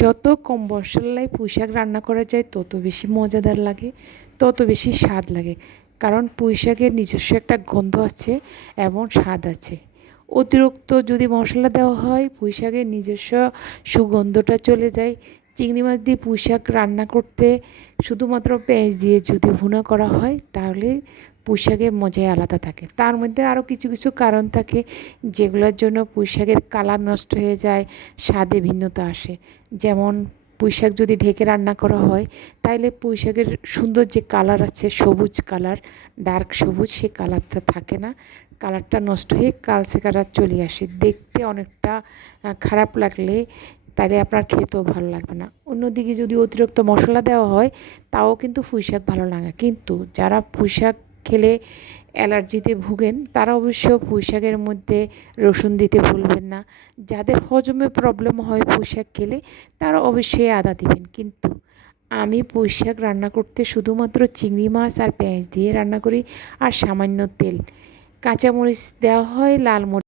যত কম মশলায় পুঁই শাক রান্না করা যায়, তত বেশি মজাদার লাগে, তত বেশি স্বাদ লাগে। কারণ পুঁই শাকের নিজস্ব একটা গন্ধ আছে এবং স্বাদ আছে। অতিরিক্ত যদি মশলা দেওয়া হয় পুঁই শাকের নিজস্ব সুগন্ধটা চলে যায়। চিংড়ি মাছ দিয়ে পুঁই শাক রান্না করতে শুধুমাত্র পেঁয়াজ দিয়ে যদি ভুনা করা হয়, তাহলে পুঁই শাকের মজাই আলাদা থাকে। তার মধ্যে আরও কিছু কিছু কারণ থাকে যেগুলোর জন্য পুঁই শাকের কালার নষ্ট হয়ে যায়, স্বাদে ভিন্নতা আসে। যেমন পুঁই শাক যদি ঢেকে রান্না করা হয় তাহলে পুঁই শাকের সুন্দর যে কালার আছে, সবুজ কালার, ডার্ক সবুজ, সে কালারটা থাকে না। কালারটা নষ্ট হয়ে কালচে কালার চলে আসে। দেখতে অনেকটা খারাপ লাগলে তাহলে আপনার খেতেও ভালো লাগবে না। অন্যদিকে যদি অতিরিক্ত মশলা দেওয়া হয়, তাও কিন্তু পুঁই শাক ভালো লাগে কিন্তু যারা পুঁই শাক খেলে অ্যালার্জিতে ভুগেন, তারা অবশ্য পুঁইশাকের মধ্যে রসুন দিতে ভুলবেন না। যাদের হজমে প্রবলেম হয় পুঁইশাক খেলে, তারা অবশ্যই আদা দিবেন। কিন্তু আমি পুঁইশাক রান্না করতে শুধুমাত্র চিংড়ি মাছ আর পেঁয়াজ দিয়ে রান্না করি, আর সামান্য তেল। কাঁচামরিচ দেওয়া হয়, লাল মরিচ